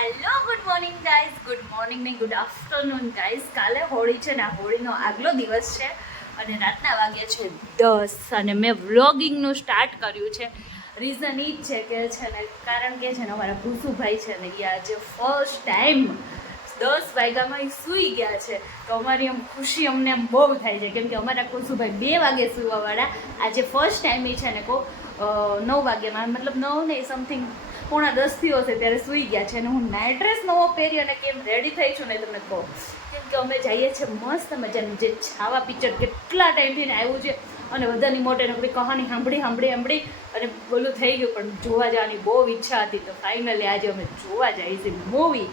Hello good morning guys, good morning ને good afternoon guys. કાલે હોળી છે ને, આ હોળીનો આગલો દિવસ છે અને રાતના વાગ્યા છે 10 અને મેં વ્લોગિંગનું સ્ટાર્ટ કર્યું છે. રીઝન એ જ છે ને કારણ કે છે ને અમારા ભૂસુભાઈ છે ને એ આજે ફર્સ્ટ ટાઈમ 10 વાગ્યામાં એ સૂઈ ગયા છે, તો અમારી આમ ખુશી અમને આમ બહુ થાય છે કેમ કે અમારા કુસુભાઈ 2 વાગે સૂવાવાળા આજે ફર્સ્ટ ટાઈમ એ છે ને 9 વાગ્યામાં, મતલબ 9 નહીં સમથિંગ 9:45 થયો હશે ત્યારે સૂઈ ગયા છે. અને હું નાઇટ ડ્રેસ નવો પહેરી અને કેમ રેડી થઈ છું ને તમને કહું, કેમ કે અમે જઈએ છીએ મસ્ત મજાનું જે છાવા પિક્ચર કેટલા ટાઈમથી ને આવ્યું છે અને બધાની મોટે નકડી કહાની સાંભળી અને બોલું થઈ ગયું, પણ જોવા જવાની બહુ ઈચ્છા હતી. તો ફાઇનલી આજે અમે જોવા જઈએ છીએ મૂવી.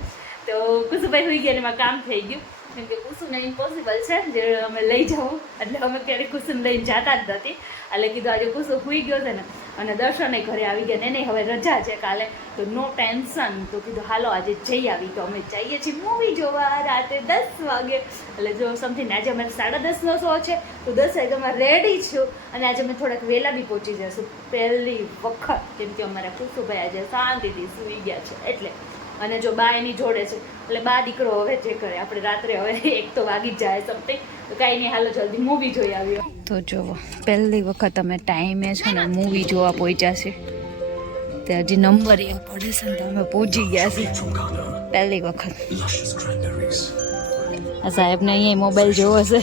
તો કુસુભાઈ હોઈ ગયા ને એમાં કામ થઈ ગયું કેમ કે કુસુને ઇમ્પોસિબલ છે જે અમે લઈ જવું, એટલે અમે ક્યારેય કુસુને લઈને જતા જ નથી. એટલે કીધું આજે કુસુ હોઈ ગયો છે ને અને દર્શને ઘરે આવી ગયા ને, નહીં હવે રજા છે કાલે તો નો ટેન્શન. તો કીધું હાલો આજે જઈ આવી. તો અમે જઈએ છીએ મૂવી જોવા રાતે 10 વાગે. એટલે જો સમથિંગ આજે અમારે 10:30નો શો છે તો 10 વાગ્યામાં રેડી છું અને આજે અમે થોડાક વહેલા બી પહોંચી જઈશું પહેલી વખત, કેમ કે અમારા કુસુભાઈ આજે શાંતિથી સૂઈ ગયા છે એટલે. અને જો બા એની જોડે છે એટલે બા દીકરો હવે જે કરે, આપણે રાત્રે હવે 1 તો વાગી જ જાય સમથિંગ. તો કાંઈ નહીં, હાલો જલ્દી મૂવી જોઈ આવ્યો. તો જો પહેલી વખત અમે ટાઈમે છે ને મૂવી જોવા પહોંચ્યા છે, તે હજી નંબર એમ પડે છે ને તો અમે પહોંચી ગયા છે પહેલી વખત. આ સાહેબને અહીંયા મોબાઈલ જોવો છે.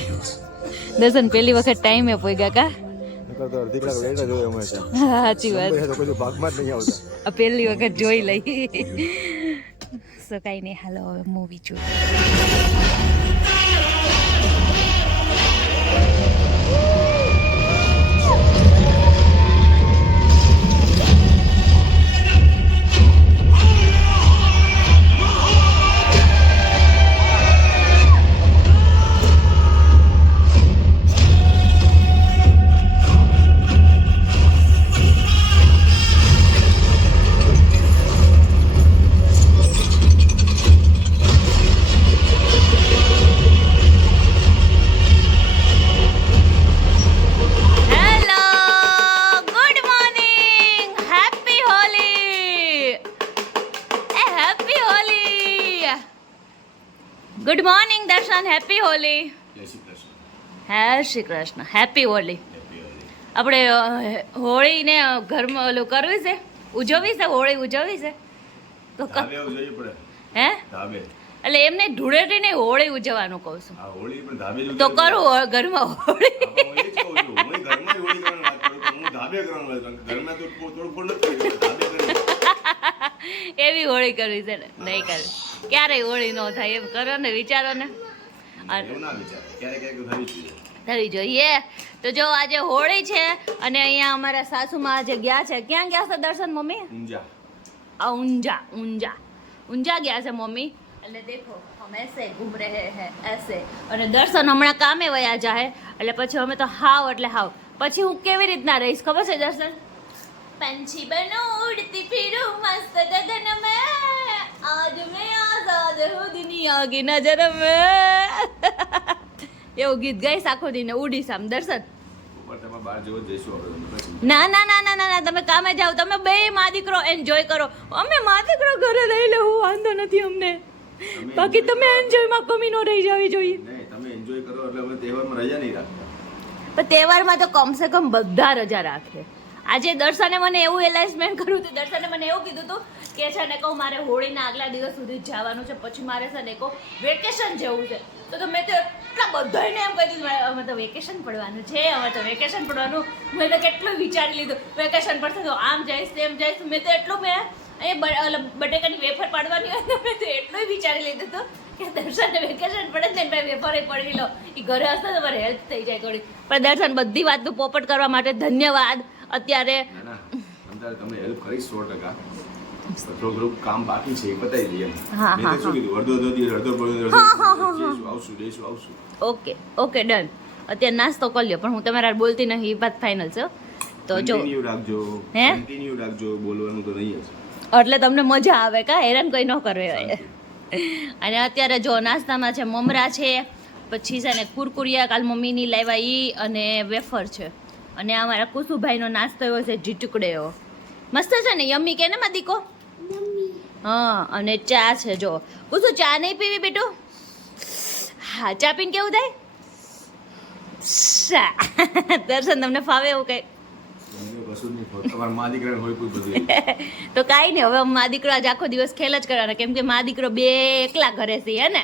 દર્શન પહેલી વખત ટાઈમે પહોંચ્યા કા? સાચી વાત, પહેલી વખત જોઈ લઈ. સો કાંઈ નહીં, હાલો હવે મૂવી જોઈ. ગુડ મોર્નિંગ દર્શન, હેપી હોલી. જય શ્રી કૃષ્ણ, હેપી હોલી. આપણે હોળીને ઘરમાં ઓલું કરવી છે, ઉજવવી છે, હોળી ઉજવવી છે તો હે એટલે એમને ધૂળેટીને હોળી ઉજવવાનું કહું છું તો કરું ઘરમાં હોળી. એવી હોળી કરવી છે ને, નહીં કરવી ક્યારેય હોળી ન થાય એમ કરો ને, વિચારો ને, થવી જોઈએ. તો જો આજે હોળી છે અને અહીંયા અમારા સાસુમાં આજે ગયા છે. ક્યાં ગયા છે દર્શન મમ્મી? ઊંઝા ગયા છે મમ્મી. એટલે દેખો હમ એસે ઘૂમ રહે હે એસે. અને દર્શન હમણાં કામે વયા જાય એટલે પછી અમે તો હાવ એટલે હાવ. પછી હું કેવી રીતના રહીશ ખબર છે દર્શન? पंछी बनो उड़ती फिरूं मस्त गगन में, आज मैं आजाद हूँ दुनिया की नजर में. એવું ગીત ગાઈશ આખો દિને ઉડીશ આમ. દર્શન ના તમે કામે જાઓ, તમે બે મા દીકરો એન્જોય કરો. અમે મા દીકરો ઘરે રહી લેવું વાંધો નથી અમને, બાકી તમે એન્જોયમાં કમી ન રહી જવી જોઈએ. તમે એન્જોય કરો એટલે અમે તહેવારમાં રજા નહીં રાખતા, પણ તહેવારમાં તો કમસે કમ બધા રજા રાખે. આજે દર્શને મને એવું એલાઇન્સમેન્ટ કર્યું હતું, દર્શને મને એવું કીધું હતું કે છે ને કહું મારે હોળીના આગલા દિવસ સુધી જવાનું છે, પછી મારે છે ને કહું વેકેશન જેવું છે. તો મેં તો એટલા બધાને એમ કહી દીધું અમે તો વેકેશન પડવાનું છે, અમે તો વેકેશન પડવાનું. મેં તો કેટલું વિચારી લીધું વેકેશન પડશે તો આમ જઈશ તેમ જઈશ. મેં તો એટલું અહીંયા બટેકાની વેફર પાડવાની હોય તો મેં તો એટલું વિચારી લીધું હતું કે દર્શનને વેકેશન પડે ને ભાઈ વેફર પડી લો, એ ઘરે હશે તો મારે હેલ્પ થઈ જાય થોડી. પણ દર્શન બધી વાતનું પોપટ કરવા માટે ધન્યવાદ. અત્યારે તમને હેલ્પ કરીશ 100%. થોડું કામ બાકી છે એ બતાવી દઈએ. મેં શું કીધું આવશું. Okay done. અત્યારે નાસ્તો કરી લ્યો, પણ હું તમારા બોલતી નહીં એ વાત ફાઇનલ છે. તો જો કન્ટિન્યુ રાખજો, બોલવાનું તો નહીં જ, એટલે તમને મજા આવે કા, હેરાન કઈ ન કરવે. અને અત્યારે જો નાસ્તામાં છે મમરા છે, પછી છે ને કુરકુરિયા કાલ મમ્મીની લાવ્યા ઈ અને વેફર છે. અને અમારા કુસુભાઈનો નાસ્તો એવો છે જીટુકડેઓ, મસ્ત છે ને, યમ્મી કે ને માં દીકો હા અને ચા છે જો કુસુ ચા નહીં પીવી બેટું હા ચા પીને કેવું થાય દર્શન તમને ફાવે એવું કઈ તો કાંઈ નહીં હવે મા દીકરો આજ આખો દિવસ ખેલ જ કરવાના કેમ કે મા દીકરો બે એકલા ઘરે છે હે ને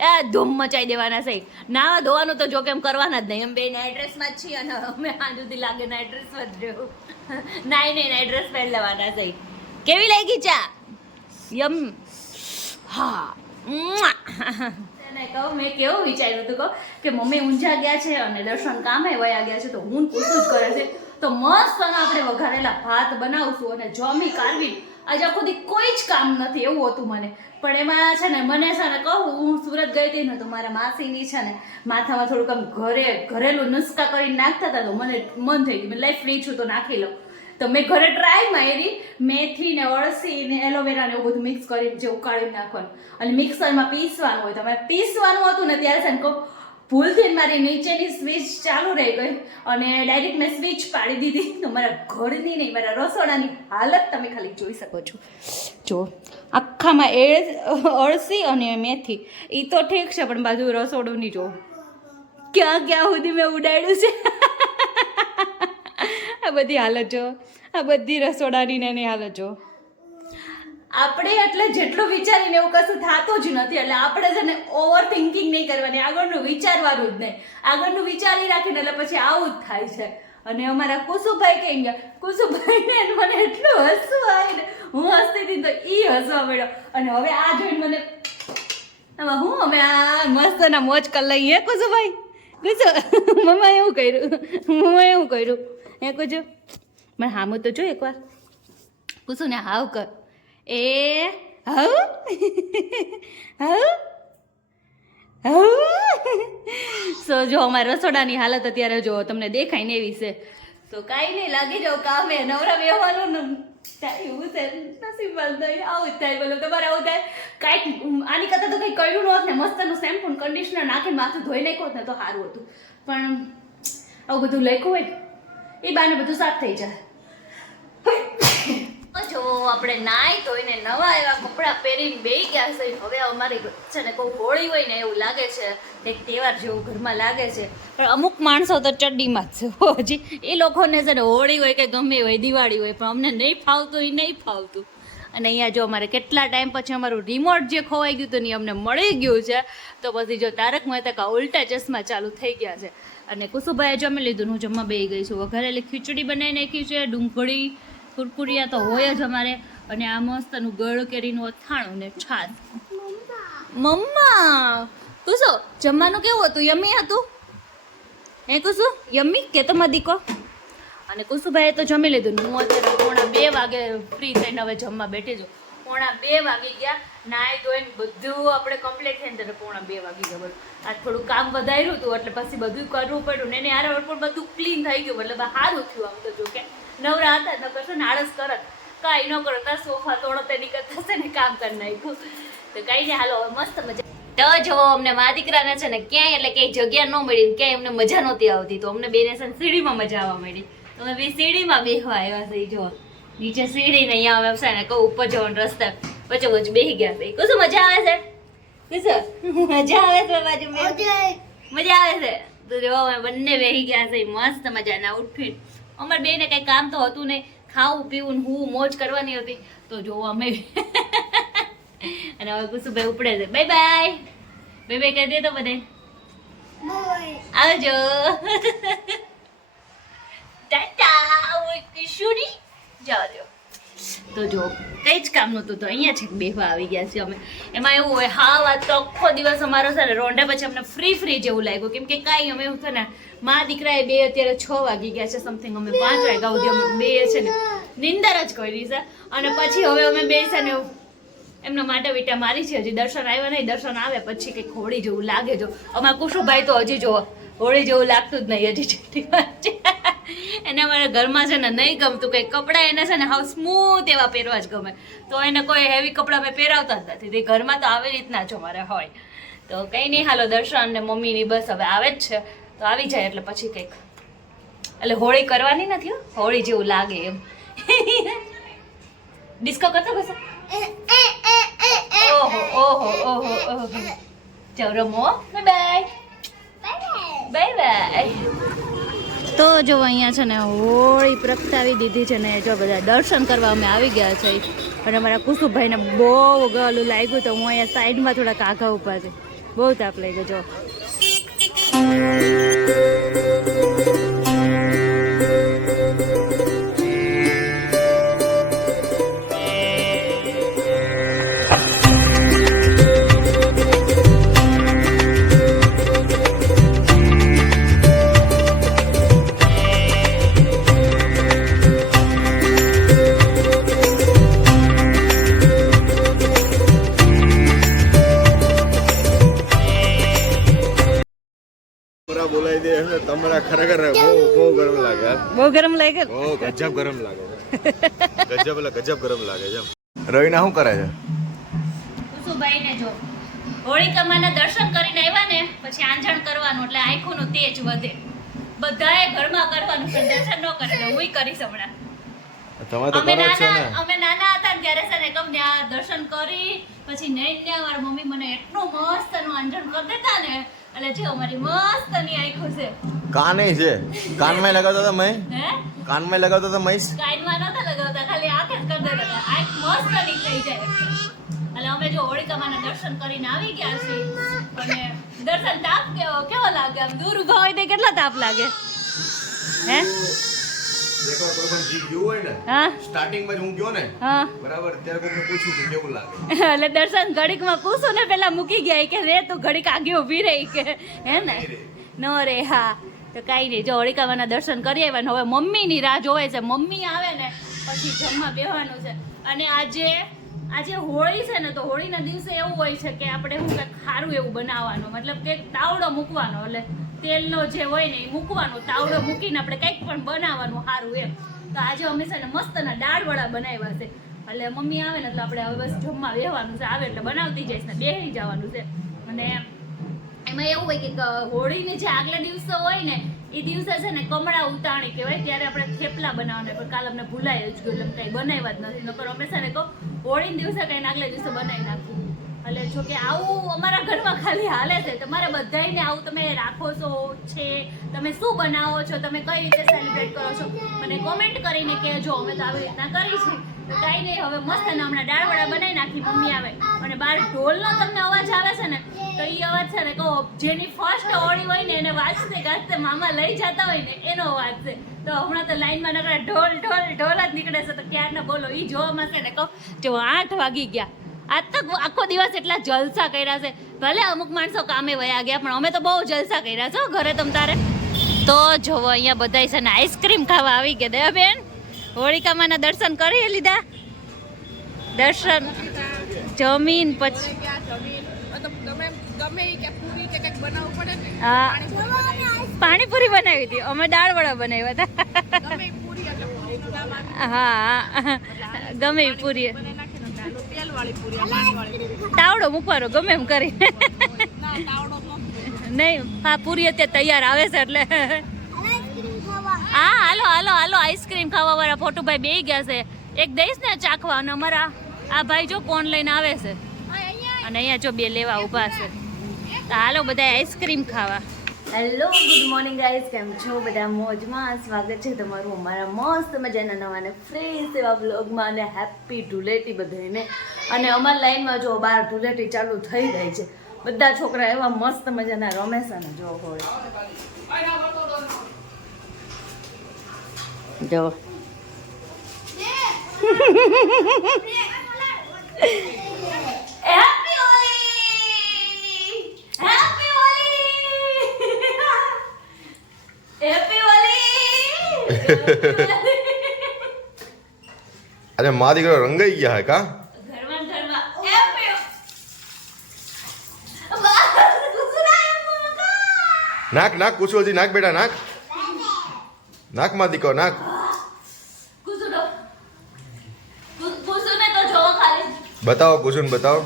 એ ધૂમ મચાઈ દેવાના છે નાવા ધોવાનું તો જો કેમ કરવાના જ નહીં અમે બે નાઇટ ડ્રેસમાં જ છીએ અને અમે આ સુધી લાગે નાઇટ ડ્રેસમાં જ રહ્યું નાઈ નાઇટ ડ્રેસ પહેરી લેવાના છે કેવી લાગી ચા યમ હા મેં કેવું વિચાર્યું હતું કે મમ્મી ઊંઝા ગયા છે અને દર્શન કામે વયા ગયા છે તો હું પૂછું જ કરે છે તો મસ્ત આપણે વઘારેલા ભાત બનાવશું અને જમી કાઢવી આજે આખો દી કોઈ જ કામ નથી એવું હતું મને પણ એમાં છે ને મને છે ને કહું હું સુરત ગઈ હતી ને તો મારા માસીની છે ને માથામાં થોડુંક આમ ઘરેલું નુસ્ખા કરીને નાખતા હતા તો મને મન થઈ ગયું લાઈફ ફ્રી છું તો નાખી લઉં તો મેં ઘરે ટ્રાય મારી મેથી ને અળસી ને એલોવેરા ને એવું બધું મિક્સ કરીને જે ઉકાળીને નાખવાનું અને મિક્સરમાં પીસવાનું હોય તમે પીસવાનું હતું ને ત્યારે છે ને કહું ભૂલથી મારી નીચેની સ્વિચ ચાલુ રહી ગઈ અને ડાયરેક્ટ મેં સ્વિચ પાડી દીધી તો મારા ઘરની નહીં મારા રસોડાની હાલત તમે ખાલી જોઈ શકો છો જો આખામાં અળસી અને મેથી એ તો ઠીક છે પણ બાજુ રસોડું નહીં જો ક્યાં સુધી મેં ઉડાડ્યું છે આ બધી હાલત જો આ બધી રસોડાની ને એની હાલત જો આપણે એટલે જેટલું વિચારીને એવું કશું થતું જ નથી એટલે આપણે છે ને ઓવર થિંકિંગ નહીં કરવાની આગળનું વિચારવાનું જ નહીં આગળનું વિચારી રાખીને એટલે પછી આવું જ થાય છે અને અમારા કુસુભાઈ કેમ ગયા કુસુભાઈને મને એટલું હસવું આવે ને હું હસતી હતી તો એ હસવા મળ્યો અને હવે આ જોઈને મને આમાં હું અમે આ મસ્તના મોજ કરી લઈએ કુસુભાઈ કુસુ મમ્મા એવું કર્યું એ કુજુ મને હામું તો જો એકવાર કુસુ ને હાવ કર એ હાવ સો જો અમારા રસોડાની હાલત અત્યારે જો તમને દેખાય ને એવી છે તો કાંઈ નહીં લાગી જાવ કામે નવરા બેહવાનું ને એવું છે નસીબ નહીં આવું જ થાય બોલો તમારે આવું થાય કાંઈક આની કરતાં તો કંઈ કર્યું નહોતું ને મસ્તનું શેમ્પૂ કન્ડિશનર નાખીને માથું ધોઈ નાખ્યું ને તો સારું હતું પણ આવું બધું લખ્યું હોય એ બાને બધું સાફ થઈ જાય જો આપણે નાઈ ધોઈને નવા એવા કપડાં પહેરીને બેસી ગયા છે હવે અમારી છે ને કોઈ હોળી હોય ને એવું લાગે છે એક તહેવાર જેવું ઘરમાં લાગે છે પણ અમુક માણસો તો ચડ્ડીમાં જ છે હજી એ લોકોને છે ને હોળી હોય કે ગમે હોય દિવાળી હોય પણ અમને નહીં ફાવતું એ નહીં ફાવતું અને અહીંયા જો અમારે કેટલા ટાઈમ પછી અમારું રિમોટ જે ખોવાઈ ગયું હતું ને અમને મળી ગયું છે તો પછી જો તારક મહેતા કા ઉલ્ટા ચશ્મા ચાલુ થઈ ગયા છે અને કુસુભાઈએ જમી લીધું હું જમવા બેસી ગઈ છું વઘારેલી ખીચડી બનાવી નાખી છે ડુંગળી કુરકુરિયા તો હોય જ અમારે અને આ મસ્તનું ગળ કેરીનું અથાણું ને છાશ મમ્મા કુસુ જમવાનું કેવું હતું યમી હતું હે કુસુ યમી કે તમારા દીકો અને કુસુભાઈએ તો જમી લીધું હું અત્યારે 1:30 વાગે ફ્રી થઈને હવે જમવા બેઠી છું 1:30 વાગી ગયા નાઈ ધોઈને બધું આપણે કમ્પ્લીટ થઈને ત્યારે 1:30 વાગી ગયા બોલો આ થોડું કામ વધાર્યું હતું એટલે પછી બધું કરવું પડ્યું ને એને યાર પણ બધું ક્લીન થઈ ગયું મતલબ સારું થયું આમ તો જો કે નવરા હતા ન કરશો ને આળસ કરત કાંઈ ન કરો તાર સોફા તોડો તે નીકળતા છે ને કામ કરી નાખ્યું તો કાંઈ નહીં હાલો મસ્ત મજા તો જો અમને મા દીકરાને છે ને ક્યાંય એટલે ક્યાંય જગ્યા ન મળી ને ક્યાંય અમને મજા નહોતી આવતી તો અમને બેને છે ને સીડીમાં મજા આવવા મળી તો અમે બે સીડીમાં બેસવા આવ્યા છે જો નીચે સીડી ને અહીંયા અમે છે ને કહું ઉપર જવાનું રસ્તા વચ્ચે વચ્ચે બેસી ગયા છે કશું મજા આવે છે કશું મજા આવે છે બાજુ મજા આવે છે તો જો અમે બંને બેસી ગયા છે મસ્ત મજાના આઉટફિટ અમારે બેને કંઈ કામ તો હતું નહીં ખાવું પીવું ને હું મોજ કરવાની હતી તો જો અમે અને હવે કુસુભાઈ ઉપડે છે બાય બાય બાય બાય કહી દે તો બધે આવજો ટાટા ઓય કિશોરી જાઓ દો તો જો કંઈ જ કામ નહોતું તો અહીંયા છે બેહવા આવી ગયા છે અમે એમાં એવું હોય હા વાત તો આખો દિવસ અમારો છે ને રોંઢે પછી અમને ફ્રી જેવું લાગ્યું કેમ કે કાંઈ અમે એવું છે ને મા દીકરાએ બે અત્યારે 6 વાગી ગયા છે સમથિંગ અમે 5 વાગ્યા સુધી અમે બે છે ને નિંદર જ કરી છે અને પછી હવે અમે બે છે ને એમના માટે વિટા મારી છે હજી દર્શન આવ્યા નહીં દર્શન આવે પછી કંઈક હોળી જેવું લાગે જો અમારા કુશુભાઈ તો હજી જો હોળી જેવું લાગતું જ નહીં હજી જેટલી વાત છે એને અમારા ઘરમાં છે ને નહીં ગમતું કંઈ કપડાં એને છે ને હાવ સ્મૂથ એવા પહેરવા જ ગમે તો એને કોઈ હેવી કપડાં મેં પહેરાવતા જ નથી તે ઘરમાં તો આવી રીતના જ અમારે હોય તો કંઈ નહીં હાલો દર્શન ને મમ્મીની બસ હવે આવે જ છે તો આવી જાય એટલે પછી કંઈક એટલે હોળી કરવાની નથી હોળી જેવું લાગે એમ ડિસ્કો કરતો કશો ઓહો ઓહો ઓહો ઓહો ચાલો રમો બાય બાય બાય. તો જો અહીંયા છે ને હોળી પ્રગટાવી દીધી છે ને જો બધા દર્શન કરવા અમે આવી ગયા છે અને અમારા કુસુભાઈને બહુ ગળું લાગ્યું તો હું અહીંયા સાઈડમાં થોડાક આઘા ઊભા છે. બહુ તાપ લાગ્યો જો. બોલાવી દે એટલે તમારા ખરેખર બહુ ગરમ લાગે. બહુ ગરમ લાગે. બહુ ગજબ ગરમ લાગે. ગજબ એટલે ગજબ ગરમ લાગે છે. રવિના શું કરે છે? કુસુભાઈને જો હોળિકામાના દર્શન કરીને આવ્યા ને પછી આંજણ કરવાનું એટલે આંખોનો તેજ વધે. બધાએ ઘરમાં કરવાનું છે, દર્શન ન કરે હું કરીશ હમણાં. તમે તો કરો છો ને. અમે નાના હતા ને ત્યારે છે ને ગમે આ દર્શન કરી પછી નૈન્ય મારા મમ્મી મને એટલું મસ્ત નું આંજણ કરી દેતા ને એટલે જે અમારી મસ્ત ની આંખો છે. કાને છે કાનમાં લગાવતો તો મેં હે કાનમાં લગાવતો તો મહેશ કાનમાં નતા લગાવતા ખાલી આંખ જ કરી દેતા. આંખ મસ્ત નીકળી જાય એટલે અમે જો હોળિકામાના દર્શન કરીને આવી ગયા છીએ અને દર્શન તાપ કેવો લાગે આમ દૂર ઉભા હોય તો કેટલા તાપ લાગે હે દેખો કોઈ પણ જીવ ગયું હોય ને હા સ્ટાર્ટિંગમાં જ હું ગયો ને હા બરાબર ત્યારે કોઈને પૂછ્યું કે કેવું લાગે એટલે દર્શન ઘડીકમાં પૂછું ને પેલા મૂકી ગયા કે રે તું ઘડીક આગે ઊભી રહી કે હે ને નો રે હા તો કાંઈ નહીં જો હોળિકામાના દર્શન કરી આવ્યા ને હવે મમ્મીની રાહ જોવે છે. મમ્મી આવે ને પછી જમવા બેસવાનું છે. અને આજે હોળી છે ને તો હોળીના દિવસે એવું હોય છે કે આપણે શું કંઈક ખારું એવું બનાવવાનું મતલબ કે તાવડો મૂકવાનો એટલે તેલનો જે હોય ને એ મૂકવાનો તાવડો મૂકીને આપણે કંઈક પણ બનાવવાનું સારું એમ. તો આજે અમે છે ને મસ્તના દાળવડા બનાવ્યા છે એટલે મમ્મી આવે ને એટલે આપણે હવે બસ જમવા બેસવાનું છે. આવે એટલે બનાવતી જઈશ ને બેસી જવાનું છે. અને એમાં એવું હોય કે હોળીની જે આગલા દિવસો હોય ને એ દિવસે છે ને કમળા ઉતાણી કહેવાય ત્યારે આપણે થેપલા બનાવવાના પણ કાલ અમને ભૂલાય જ ગયું એટલે કંઈ બનાવ્યા જ નથી. નકર અમે છે ને કહું હોળીના દિવસે કંઈ આગલા દિવસે બનાવી નાખ્યું. એટલે જો કે આવું અમારા ઘરમાં ખાલી હાલે છે. તમારે બધાને આવું તમે રાખો છો છે તમે શું બનાવો છો તમે કઈ રીતે સેલિબ્રેટ કરો છો મને કોમેન્ટ કરીને કહેજો. અમે તો આવી રીતના કરી છે તો કાંઈ નહીં હવે મસ્ત ને હમણાં દાળવડા બનાવી નાખી મમ્મી આવે અને બહાર ઢોલનો તમને અવાજ આવે છે ને તો એ અવાજ છે ને કહો જેની ફર્સ્ટ હોળી હોય ને એને વાંચતે ગાજતે મામા લઈ જતા હોય ને એનો અવાજ છે. તો હમણાં તો લાઈનમાં નકળે ઢોલ ઢોલ ઢોલ જ નીકળે છે તો ક્યારના બોલો એ જોવામાં છે ને કહો જો 8 વાગી ગયા. આજ તો આખો દિવસ એટલા જલસા કર્યા છે. ભલે અમુક માણસો કામે વયા ગયા પણ અમે તો બહુ જલસા કર્યા છો ઘરે તમ તારે. તો જોવો અહીંયા બધા છે ને આઈસ્ક્રીમ ખાવા આવી ગયા. દયા બેન હોળિકામાના દર્શન કરી લીધા. દર્શન જમીન પછી હા પાણીપુરી બનાવી હતી અમે દાળવડા બનાવ્યા હતા. હા ગમે એ પૂરી તાવડો મૂકવાનો ગમે એમ કરી નહીં. હા પૂરી અત્યારે તૈયાર આવે છે એટલે હા હાલો હાલો હાલો આઈસ્ક્રીમ ખાવા વાળા ફોટુભાઈ બે ગયા છે. એક દઈશ ને ચાખવા અને અમારા આ ભાઈ જો કોણ લઈને આવે છે અને અહીંયા જો બે લેવા ઊભા છે. તો હાલો બધા આઈસ્ક્રીમ ખાવા. હેલો ગુડ મોર્નિંગ ગાઈઝ, કેમ છો બધા? મોજમાં. સ્વાગત છે તમારું અમારા મસ્ત મજાના નવા ને ફ્રેશ એવા બ્લોગમાં અને હેપી ધૂળેટી બધાને. અને અમારી લાઈનમાં જો બહાર ધૂળેટી ચાલુ થઈ ગઈ છે. બધા છોકરા એવા મસ્ત મજાના રમે છે ને જો હોય જો happy Holi happy Holi happy Holi. અરે મારા દીકરો રંગાઈ ગયા હે કા ઘરમાં હેપી નાક નાક કુશલજી નાક બેટા નાક નાક માં દીકરો નાક. બતાવો કુસુન બતાવો.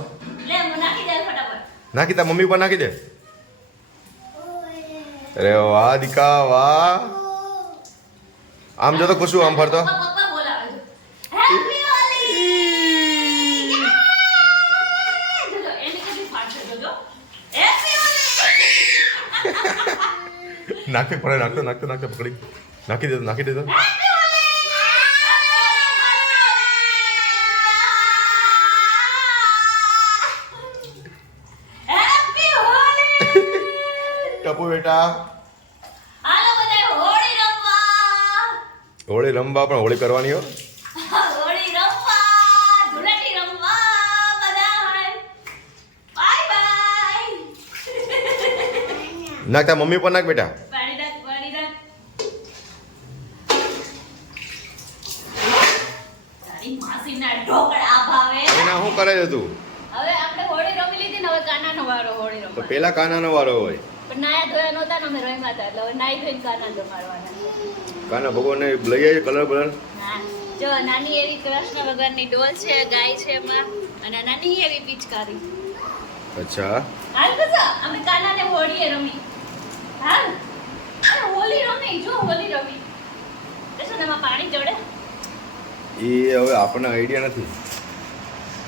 લે નાખી દે ફટાફટ. નાખી તા મમ્મી પર નાખી દે. અરે વાહ દીકા વાહ. આમ જો તો કુસુ આમ ફરતો. પપ્પા બોલાવે છે હેપી હોલી નાખજો જો હેપી હોલી નાખે પડે નાખતો પકડી નાખી દેતો ટપુ બેટા હાલો બધા હોળી રમવા હોળી રમવા પણ હોળી કરવાની હો હોળી રમવા ધૂળેટી રમવા બધા બાય બાય નાખતા મમ્મી પર નાખ બેટા પાણી રાખ તારી માસીના ઢોકળા ભાવે એના શું કરે છે તું હવે આપણે હોળી રમી લીધી ને હવે કાનાનો વારો હોળી તો રમવાનો પેલા કાનાનો વારો હોય પણ નાયા ધોયા નહોતા ને અમે રમ્યા હતા એટલે હવે નાઈ ધોઈને કાના જમાડવાના કાના ભગવાનને લઈ આવી કલર બલર હા જો નાની એવી કૃષ્ણ ભગવાનની ડોલ છે ગાય છે એમાં અને નાની એવી પિચકારી અચ્છા હાલ કસા અમે કાનાને હોળીએ રમી હાલ અરે હોળી રમી જો હોળી રમી દેખો ને એમાં પાણી જોડે એ હવે આપણને આઈડિયા નથી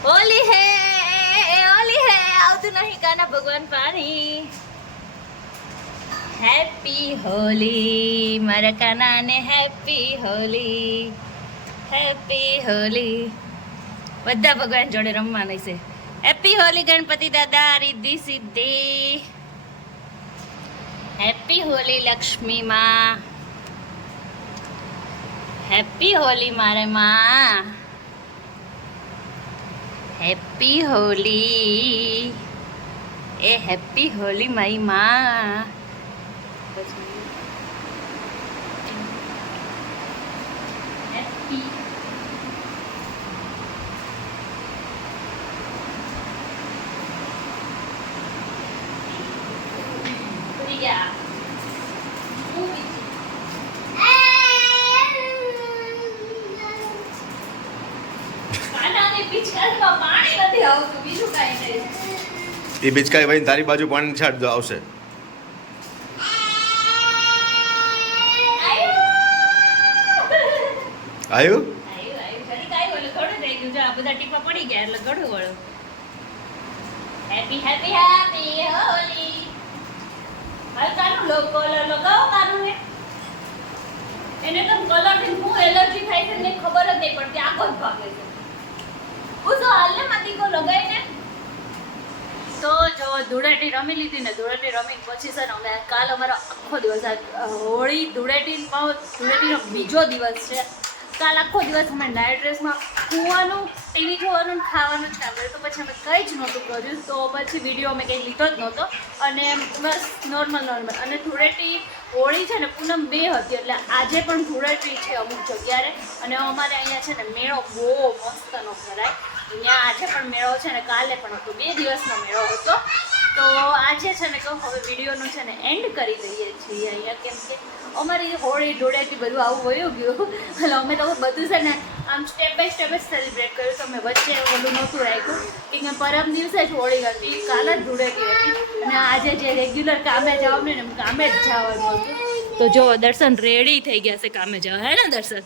હોલી હે આવતું નહીં કાના ભગવાન પાણી હેપી હોલી મારા કાનાને હેપી હોલી બધા ભગવાન જોડે રમવાનું છે હેપી હોલી ગણપતિ દાદા રિદ્ધિ સિદ્ધિ હેપી હોલી લક્ષ્મી માં હેપી હોલી મારે માં હેપી હોલી એ હેપી હોલી મારી માં હેપી ગયા પિચકારીમાં પાણી નથી આવતું બીજું કાંઈ નહીં એ પિચકારી ભાઈ તારી બાજુ પાણી છાડ દો આવશે આવ્યું બધા ટીપા પડી ગયા એટલે ઘડું વળું હેપી હેપી હેપી હોલી હલકાનું કલર લગાવો કાનું ને એને તો કલર થી હું એલર્જી થાય છે ને ખબર જ નહીં પડતી આખો જ ભાગે છે ઉસો હાલને માટી કો લગાઈને તો જો ધૂળેટી રમી લીધી ને ધૂળેટી રમી પછી છે ને અમે કાલ અમારો આખો દિવસ હોળી ધૂળેટીનો બીજો દિવસ છે કાલ આખો દિવસ અમે નાઇટ ડ્રેસમાં સૂવાનું ટીવી જોવાનું ખાવાનું જ કામ કર્યું તો પછી અમે કંઈ જ નહોતું કર્યું તો પછી વિડીયો અમે કંઈ લીધો જ નહોતો અને બસ નોર્મલ અને ધૂળેટી હોળી છે ને પૂનમ 2 હતી એટલે આજે પણ ધૂળેટી છે અમુક જગ્યાએ અને અમારે અહીંયા છે ને મેળો બહુ મસ્તનો ભરાય અહીંયા આજે પણ મેળો છે ને કાલે પણ હતો 2 દિવસનો મેળો હતો તો આજે છે ને કહું હવે વિડીયોનું છે ને એન્ડ કરી દઈએ છીએ અહીંયા કેમ કે અમારી હોળી ધૂળેટી બધું આવું વયું ગયું એટલે અમે તો બધું છે ને આમ સ્ટેપ બાય સ્ટેપ જ સેલિબ્રેટ કર્યું તો અમે વચ્ચે બધું નહોતું રાખ્યું કે પરમ દિવસે જ હોળી હતી કાલે જ ધૂળેટી હતી અને આજે જે રેગ્યુલર કામે જવાનું ને એમ કામે જ જવાનું હતું તો જો દર્શન રેડી થઈ ગયા છે કામે જવા હે ને દર્શન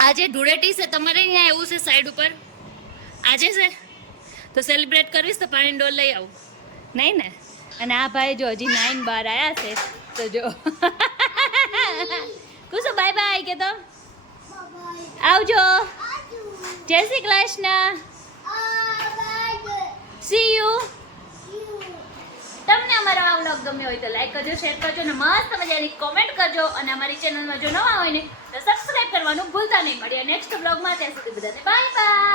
આજે ધૂળેટી છે તમારે અહીંયા એવું છે સાઈડ ઉપર આજે છે તો સેલિબ્રેટ કરીશ તો પાણી ડોલ લઈ આવું નહીં ને અને આ ભાઈ જો હજી 9 બાર આવ્યા છે તો જો કુસુ બાય બાય કે તો આવજો જય શ્રી કૃષ્ણ સી યુ તમને અમારો આ વ્લોગ ગમ્યો હોય તો લાઈક કરજો શેર કરજો અને મસ્ત મજાની કોમેન્ટ કરજો અને અમારી ચેનલમાં જો નવા હોય ને તો સબસ્ક્રાઇબ કરવાનું ભૂલતા નહીં મળીએ નેક્સ્ટ વ્લોગમાં ત્યાં સુધી બધાને બાય બાય